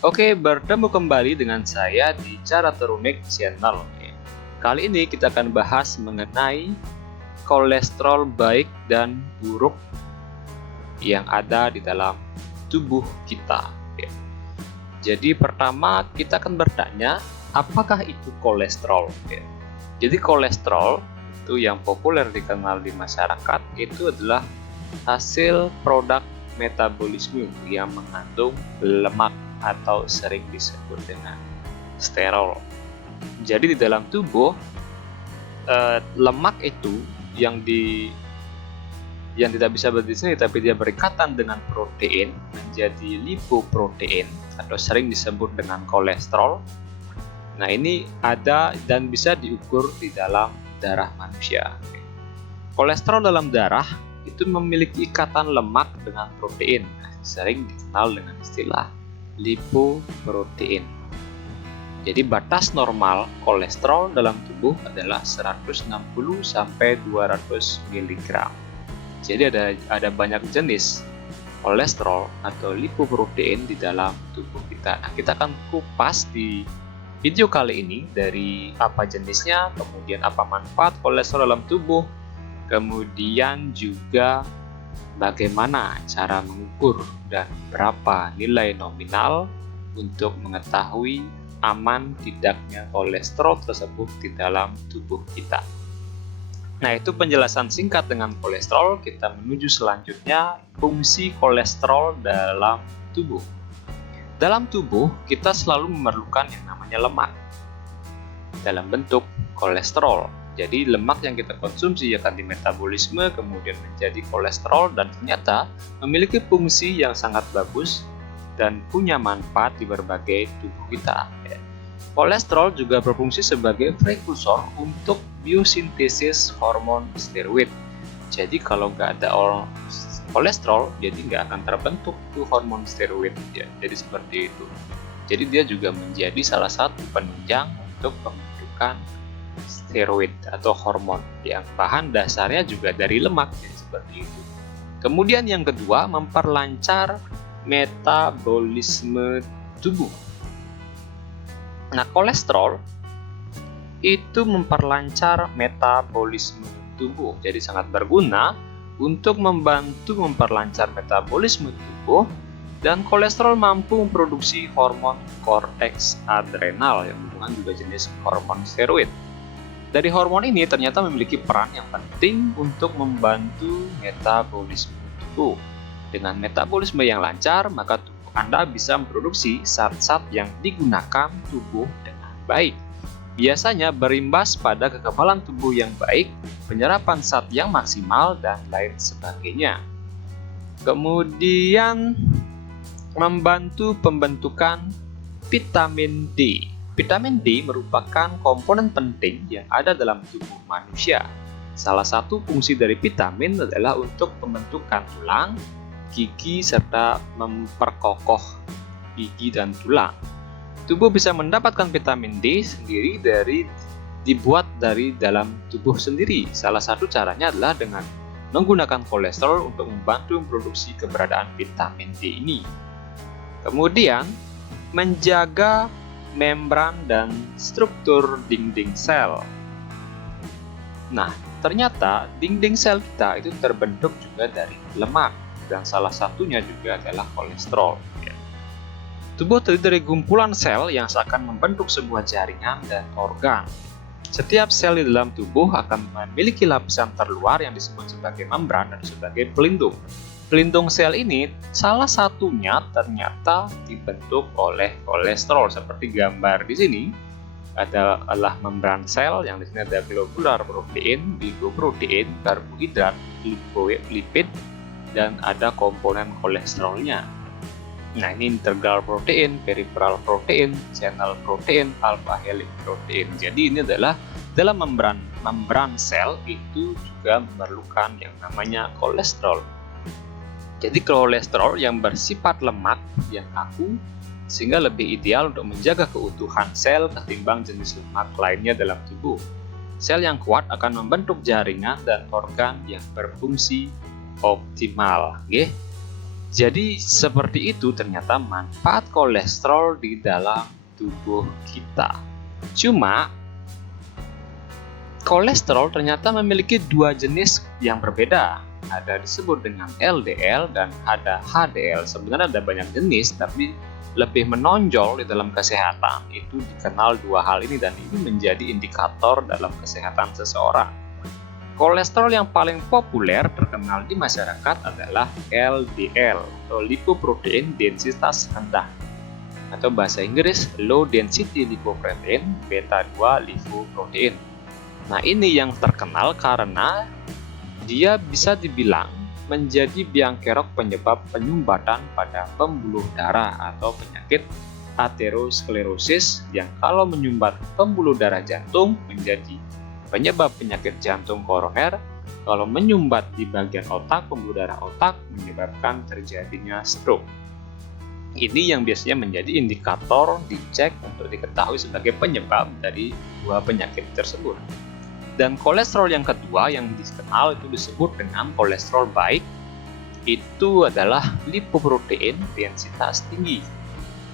Oke, bertemu kembali dengan saya di Cara Terunik Channel. Kali ini kita akan bahas mengenai kolesterol baik dan buruk yang ada di dalam tubuh kita. Jadi pertama kita akan bertanya, apakah itu kolesterol? Jadi kolesterol itu yang populer dikenal di masyarakat itu adalah hasil produk metabolisme yang mengandung lemak atau sering disebut dengan sterol. Jadi di dalam tubuh lemak itu yang tidak bisa berdiri tapi dia berikatan dengan protein menjadi lipoprotein atau sering disebut dengan kolesterol. Nah, ini ada dan bisa diukur di dalam darah manusia. Kolesterol dalam darah itu memiliki ikatan lemak dengan protein, sering dikenal dengan istilah lipoprotein. Jadi batas normal kolesterol dalam tubuh adalah 160 sampai 200 mg. Jadi ada banyak jenis kolesterol atau lipoprotein di dalam tubuh kita. Nah, kita akan kupas di video kali ini dari apa jenisnya, kemudian apa manfaat kolesterol dalam tubuh, kemudian juga bagaimana cara mengukur dan berapa nilai nominal untuk mengetahui aman tidaknya kolesterol tersebut di dalam tubuh kita. Nah, itu penjelasan singkat dengan kolesterol. Kita menuju selanjutnya, fungsi kolesterol dalam tubuh. Dalam tubuh, kita selalu memerlukan yang namanya lemak dalam bentuk kolesterol. Jadi lemak yang kita konsumsi akan dimetabolisme kemudian menjadi kolesterol dan ternyata memiliki fungsi yang sangat bagus dan punya manfaat di berbagai tubuh kita. Kolesterol juga berfungsi sebagai prekursor untuk biosintesis hormon steroid. Jadi kalau nggak ada kolesterol, jadi nggak akan terbentuk tuh hormon steroid. Jadi seperti itu. Jadi dia juga menjadi salah satu penunjang untuk pembentukan steroid atau hormon yang bahan dasarnya juga dari lemak, jadi seperti itu. Kemudian yang kedua, memperlancar metabolisme tubuh. Nah, kolesterol itu memperlancar metabolisme tubuh, jadi sangat berguna untuk membantu memperlancar metabolisme tubuh. Dan kolesterol mampu memproduksi hormon korteks adrenal yang merupakan juga jenis hormon steroid. Dari hormon ini ternyata memiliki peran yang penting untuk membantu metabolisme tubuh. Dengan metabolisme yang lancar, maka tubuh Anda bisa memproduksi zat-zat yang digunakan tubuh dengan baik. Biasanya berimbas pada kekebalan tubuh yang baik, penyerapan zat yang maksimal, dan lain sebagainya. Kemudian membantu pembentukan vitamin D. Vitamin D merupakan komponen penting yang ada dalam tubuh manusia. Salah satu fungsi dari vitamin adalah untuk pembentukan tulang, gigi, serta memperkokoh gigi dan tulang. Tubuh bisa mendapatkan vitamin D sendiri dibuat dari dalam tubuh sendiri. Salah satu caranya adalah dengan menggunakan kolesterol untuk membantu memproduksi keberadaan vitamin D ini. Kemudian, menjaga membran dan struktur dinding sel. Nah, ternyata dinding sel kita itu terbentuk juga dari lemak dan salah satunya juga adalah kolesterol. Tubuh terdiri dari kumpulan sel yang seakan membentuk sebuah jaringan dan organ. Setiap sel di dalam tubuh akan memiliki lapisan terluar yang disebut sebagai membran dan sebagai pelindung. Pelindung sel ini salah satunya ternyata dibentuk oleh kolesterol seperti gambar di sini. Adalah membran sel yang di sini ada globular protein, glicoprotein, karbohidrat, lipid, dan ada komponen kolesterolnya. Nah, ini integral protein, peripheral protein, channel protein, alpha helix protein. Jadi ini adalah dalam membran sel itu juga memerlukan yang namanya kolesterol. Jadi kolesterol yang bersifat lemak yang kaku sehingga lebih ideal untuk menjaga keutuhan sel ketimbang jenis lemak lainnya dalam tubuh. Sel yang kuat akan membentuk jaringan dan organ yang berfungsi optimal. Jadi seperti itu ternyata manfaat kolesterol di dalam tubuh kita. Cuma kolesterol ternyata memiliki dua jenis yang berbeda. Ada disebut dengan LDL dan ada HDL. Sebenarnya ada banyak jenis, tapi lebih menonjol di dalam kesehatan itu dikenal dua hal ini, dan ini menjadi indikator dalam kesehatan seseorang. Kolesterol yang paling populer terkenal di masyarakat adalah LDL atau lipoprotein densitas rendah, atau bahasa Inggris low density lipoprotein beta 2 lipoprotein. Nah, ini yang terkenal karena dia bisa dibilang menjadi biang kerok penyebab penyumbatan pada pembuluh darah atau penyakit aterosklerosis yang kalau menyumbat pembuluh darah jantung menjadi penyebab penyakit jantung koroner. Kalau menyumbat di bagian otak, pembuluh darah otak, menyebabkan terjadinya stroke. Ini yang biasanya menjadi indikator dicek untuk diketahui sebagai penyebab dari dua penyakit tersebut. Dan kolesterol yang kedua yang dikenal itu disebut dengan kolesterol baik, itu adalah lipoprotein densitas tinggi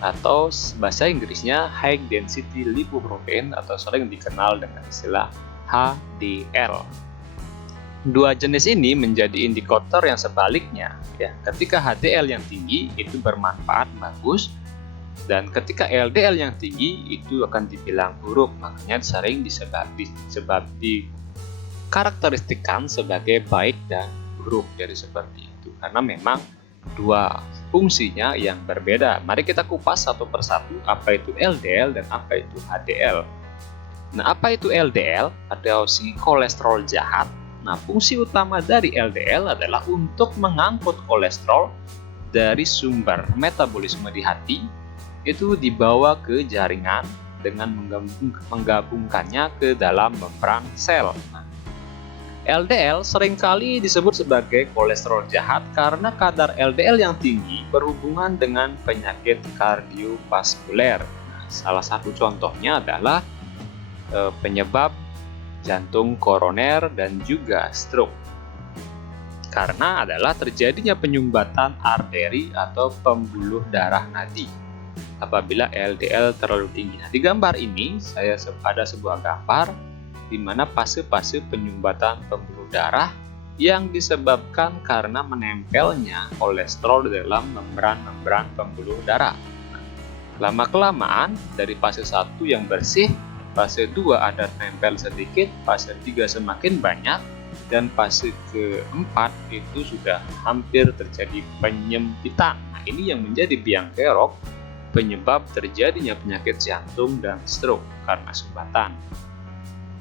atau bahasa Inggrisnya high density lipoprotein atau sering dikenal dengan istilah HDL. Dua jenis ini menjadi indikator yang sebaliknya ya. Ketika HDL yang tinggi itu bermanfaat bagus, dan ketika LDL yang tinggi itu akan dibilang buruk. Makanya sering dikarakteristikkan sebagai baik dan buruk dari seperti itu, karena memang dua fungsinya yang berbeda. Mari kita kupas satu persatu apa itu LDL dan apa itu HDL. Nah, apa itu LDL atau si kolesterol jahat? Nah, fungsi utama dari LDL adalah untuk mengangkut kolesterol dari sumber metabolisme di hati itu dibawa ke jaringan dengan menggabungkannya ke dalam membran sel. Nah, LDL seringkali disebut sebagai kolesterol jahat karena kadar LDL yang tinggi berhubungan dengan penyakit kardiovaskuler. Nah, salah satu contohnya adalah penyebab jantung koroner dan juga stroke. Karena adalah terjadinya penyumbatan arteri atau pembuluh darah nadi apabila LDL terlalu tinggi. Nah, di gambar ini saya ada sebuah gambar di mana fase-fase penyumbatan pembuluh darah yang disebabkan karena menempelnya kolesterol di dalam membran-membran pembuluh darah. Lama-kelamaan dari fase 1 yang bersih, fase 2 ada nempel sedikit, fase 3 semakin banyak, dan fase keempat itu sudah hampir terjadi penyempitan. Nah, ini yang menjadi biang kerok penyebab terjadinya penyakit jantung dan stroke karena sumbatan.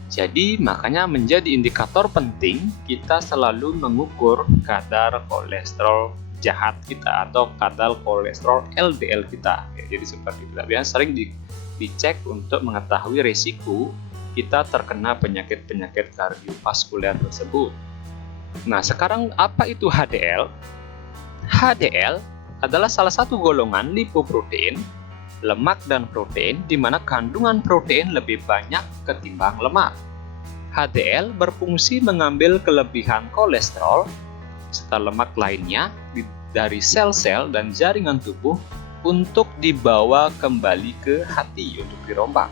Jadi makanya menjadi indikator penting kita selalu mengukur kadar kolesterol jahat kita atau kadar kolesterol LDL kita. Ya, jadi seperti itu. Biasanya sering dicek untuk mengetahui risiko kita terkena penyakit-penyakit kardiovaskuler tersebut. Nah, sekarang apa itu HDL? HDL adalah salah satu golongan lipoprotein, lemak dan protein di mana kandungan protein lebih banyak ketimbang lemak. HDL berfungsi mengambil kelebihan kolesterol serta lemak lainnya dari sel-sel dan jaringan tubuh untuk dibawa kembali ke hati untuk dirombak.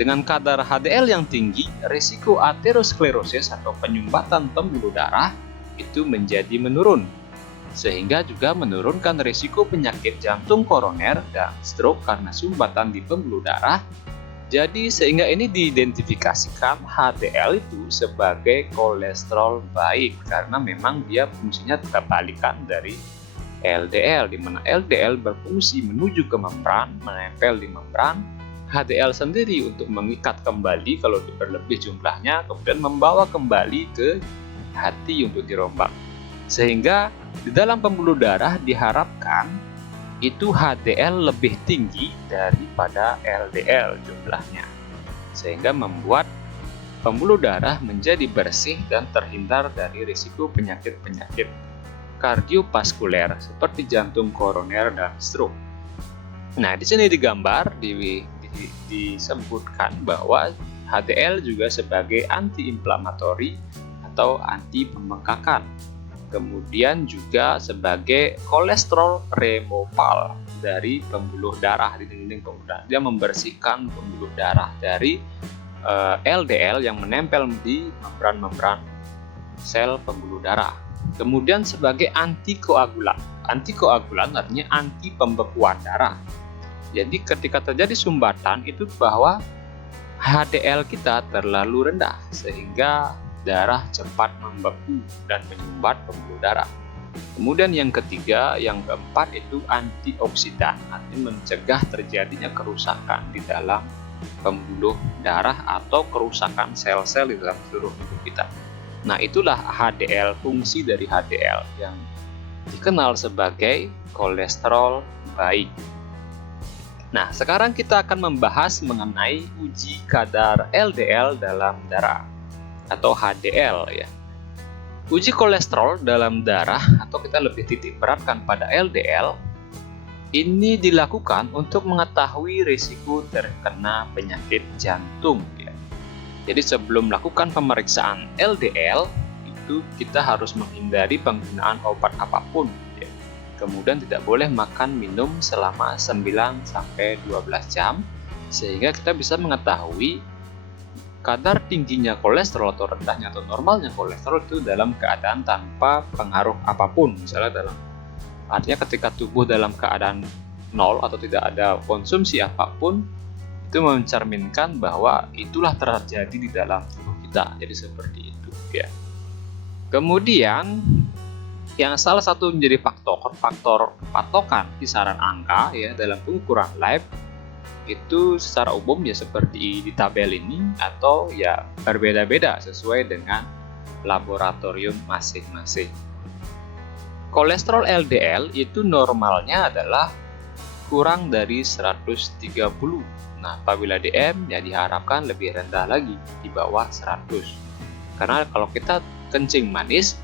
Dengan kadar HDL yang tinggi, risiko aterosklerosis atau penyumbatan pembuluh darah itu menjadi menurun, sehingga juga menurunkan risiko penyakit jantung koroner dan stroke karena sumbatan di pembuluh darah. Jadi sehingga ini diidentifikasikan HDL itu sebagai kolesterol baik karena memang dia fungsinya kebalikan dari LDL, di mana LDL berfungsi menuju ke membran, menempel di membran. HDL sendiri untuk mengikat kembali kalau berlebih jumlahnya, kemudian membawa kembali ke hati untuk dirombak. Sehingga di dalam pembuluh darah diharapkan itu HDL lebih tinggi daripada LDL jumlahnya, sehingga membuat pembuluh darah menjadi bersih dan terhindar dari risiko penyakit-penyakit kardiovaskuler seperti jantung koroner dan stroke. Nah, di sini digambar disebutkan bahwa HDL juga sebagai anti-inflamatori atau anti pembengkakan. Kemudian juga sebagai kolesterol removal dari pembuluh darah di dinding pembuluh darah. Dia membersihkan pembuluh darah dari LDL yang menempel di membran-membran sel pembuluh darah. Kemudian sebagai antikoagulan. Antikoagulan artinya anti pembekuan darah. Jadi ketika terjadi sumbatan itu bahwa HDL kita terlalu rendah sehingga darah cepat membeku dan menyumbat pembuluh darah. Kemudian yang ketiga, yang keempat itu antioksidan, artinya mencegah terjadinya kerusakan di dalam pembuluh darah atau kerusakan sel-sel di dalam seluruh tubuh kita. Nah, itulah HDL, fungsi dari HDL yang dikenal sebagai kolesterol baik. Nah, sekarang kita akan membahas mengenai uji kadar LDL dalam darah atau HDL ya. Uji kolesterol dalam darah atau kita lebih titik beratkan pada LDL ini dilakukan untuk mengetahui risiko terkena penyakit jantung ya. Jadi sebelum melakukan pemeriksaan LDL itu kita harus menghindari penggunaan obat apapun ya. Kemudian tidak boleh makan minum selama 9-12 jam sehingga kita bisa mengetahui kadar tingginya kolesterol atau rendahnya atau normalnya kolesterol itu dalam keadaan tanpa pengaruh apapun. Misalnya artinya ketika tubuh dalam keadaan nol atau tidak ada konsumsi apapun, itu mencerminkan bahwa itulah terjadi di dalam tubuh kita. Jadi seperti itu ya. Kemudian yang salah satu menjadi faktor patokan kisaran angka ya dalam pengukuran lab itu secara umum ya seperti di tabel ini atau ya berbeda-beda sesuai dengan laboratorium masing-masing. Kolesterol LDL itu normalnya adalah kurang dari 130. Nah, apabila DM ya diharapkan lebih rendah lagi di bawah 100. Karena kalau kita kencing manis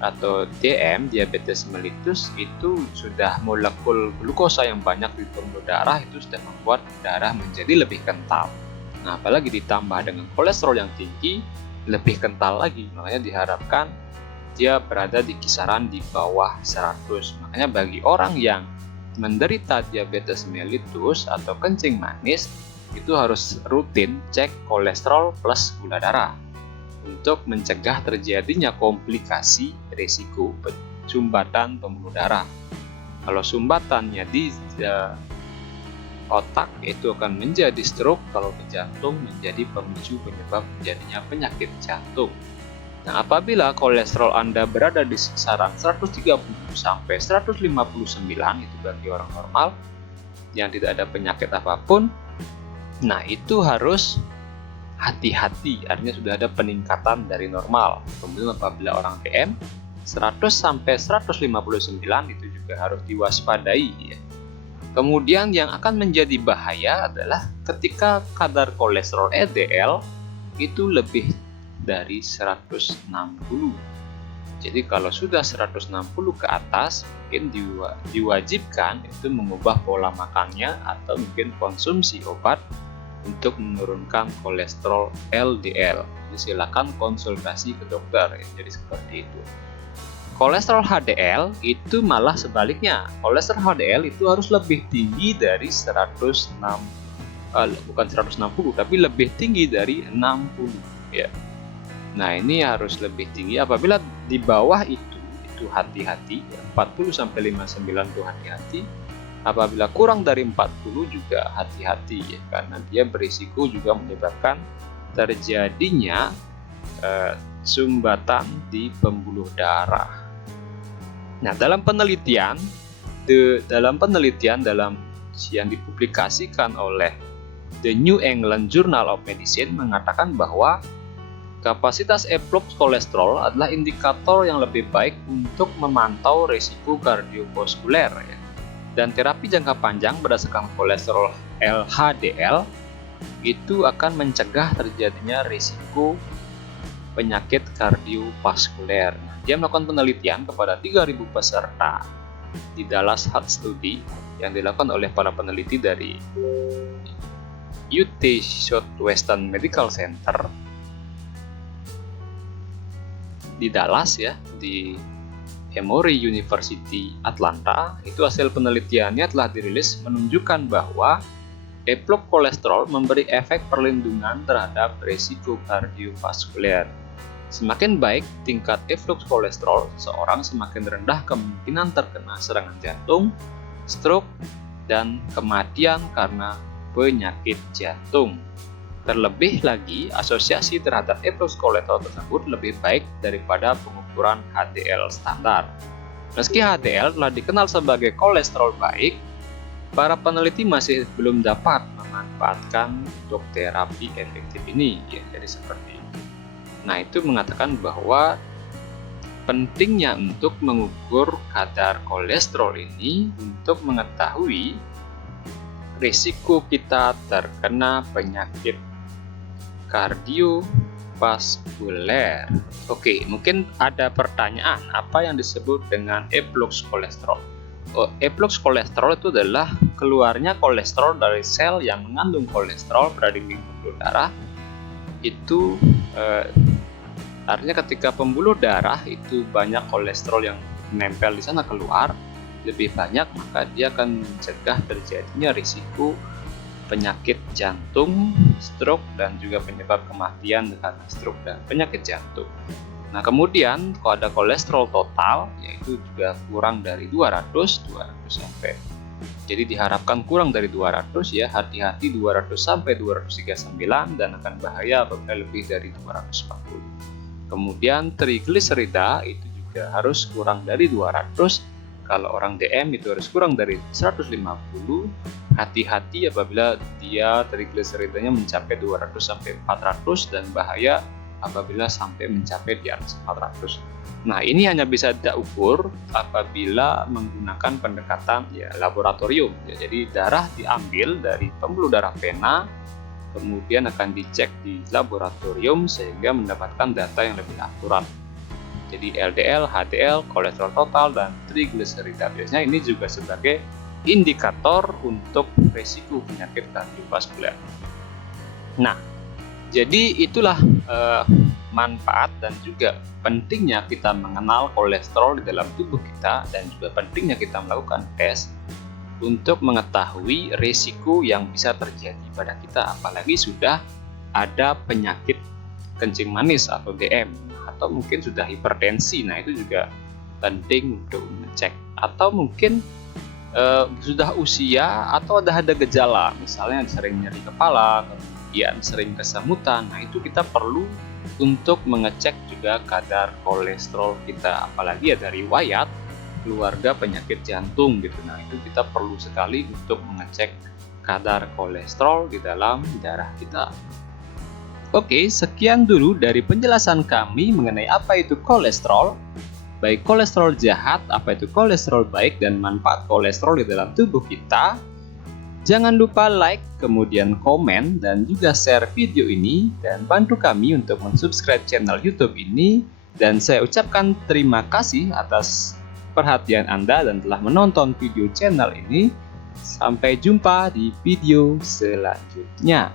atau DM, diabetes mellitus, itu sudah molekul glukosa yang banyak di pembuluh darah itu sudah membuat darah menjadi lebih kental. Nah, apalagi ditambah dengan kolesterol yang tinggi, lebih kental lagi. Makanya diharapkan dia berada di kisaran di bawah 100. Makanya bagi orang yang menderita diabetes mellitus atau kencing manis, itu harus rutin cek kolesterol plus gula darah untuk mencegah terjadinya komplikasi risiko sumbatan pembuluh darah. Kalau sumbatannya di otak itu akan menjadi stroke, kalau ke jantung menjadi pemicu penyebab terjadinya penyakit jantung. Nah, apabila kolesterol Anda berada di kisaran 130 sampai 159 itu bagi orang normal yang tidak ada penyakit apapun, nah itu harus hati-hati, artinya sudah ada peningkatan dari normal. Kemudian apabila orang DM 100 sampai 159 itu juga harus diwaspadai ya. Kemudian yang akan menjadi bahaya adalah ketika kadar kolesterol LDL itu lebih dari 160. Jadi kalau sudah 160 ke atas, mungkin diwajibkan itu mengubah pola makannya atau mungkin konsumsi obat untuk menurunkan kolesterol LDL. Jadi silakan konsultasi ke dokter ya. Jadi seperti itu. Kolesterol HDL itu malah sebaliknya. Kolesterol HDL itu harus lebih tinggi dari bukan 160 tapi lebih tinggi dari 60 ya. Nah, ini harus lebih tinggi. Apabila di bawah itu hati-hati, 40 sampai 59 itu hati-hati. Apabila kurang dari 40 juga hati-hati ya, karena dia berisiko juga menyebabkan terjadinya sumbatan di pembuluh darah. Nah, dalam penelitian yang dipublikasikan oleh The New England Journal of Medicine mengatakan bahwa kapasitas efflux kolesterol adalah indikator yang lebih baik untuk memantau risiko kardiovaskuler ya. Dan terapi jangka panjang berdasarkan kolesterol LHDL itu akan mencegah terjadinya risiko penyakit kardiovaskuler. Dia melakukan penelitian kepada 3.000 peserta di Dallas Heart Study yang dilakukan oleh para peneliti dari UT Southwestern Medical Center di Dallas ya, di Emory University Atlanta, itu hasil penelitiannya telah dirilis menunjukkan bahwa develop kolesterol memberi efek perlindungan terhadap risiko kardiovaskuler. Semakin baik tingkat efflux kolesterol, seseorang semakin rendah kemungkinan terkena serangan jantung, stroke, dan kematian karena penyakit jantung. Terlebih lagi, asosiasi terhadap efflux kolesterol tersebut lebih baik daripada pengukuran HDL standar. Meski HDL telah dikenal sebagai kolesterol baik, para peneliti masih belum dapat memanfaatkan untuk terapi efektif ini, ya, jadi seperti itu. Nah, itu mengatakan bahwa pentingnya untuk mengukur kadar kolesterol ini untuk mengetahui risiko kita terkena penyakit kardiovaskuler. Oke, mungkin ada pertanyaan, apa yang disebut dengan efflux kolesterol? Efflux kolesterol itu adalah keluarnya kolesterol dari sel yang mengandung kolesterol pada dinding pembuluh darah. Itu artinya ketika pembuluh darah itu banyak kolesterol yang menempel di sana keluar lebih banyak, maka dia akan mencegah terjadinya risiko penyakit jantung, stroke, dan juga penyebab kematian karena stroke dan penyakit jantung. Nah, kemudian kalau ada kolesterol total, yaitu juga kurang dari 200 sampai. Jadi diharapkan kurang dari 200 ya, hati-hati 200 sampai 239 dan akan bahaya apabila lebih dari 240. Kemudian trigliserida itu juga harus kurang dari 200. Kalau orang DM itu harus kurang dari 150. Hati-hati apabila dia trigliseridanya mencapai 200 sampai 400 dan bahaya apabila sampai mencapai di atas 400. Nah, ini hanya bisa diukur apabila menggunakan pendekatan laboratorium. Jadi darah diambil dari pembuluh darah vena, kemudian akan dicek di laboratorium sehingga mendapatkan data yang lebih akurat. Jadi LDL, HDL, kolesterol total, dan trigliserida. Biasanya ini juga sebagai indikator untuk risiko penyakit kardiovaskuler. Nah, jadi itulah manfaat dan juga pentingnya kita mengenal kolesterol di dalam tubuh kita dan juga pentingnya kita melakukan tes untuk mengetahui risiko yang bisa terjadi pada kita, apalagi sudah ada penyakit kencing manis atau DM atau mungkin sudah hipertensi. Nah, itu juga penting untuk mengecek. Atau mungkin sudah usia atau ada gejala, misalnya sering nyeri kepala, kemudian sering kesemutan. Nah, itu kita perlu untuk mengecek juga kadar kolesterol kita, apalagi ada riwayat keluarga penyakit jantung gitu. Nah, itu kita perlu sekali untuk mengecek kadar kolesterol di dalam darah kita. Oke, sekian dulu dari penjelasan kami mengenai apa itu kolesterol, baik kolesterol jahat, apa itu kolesterol baik, dan manfaat kolesterol di dalam tubuh kita. Jangan lupa like, kemudian komen, dan juga share video ini, dan bantu kami untuk mensubscribe channel YouTube ini. Dan saya ucapkan terima kasih atas perhatian Anda dan telah menonton video channel ini. Sampai jumpa di video selanjutnya.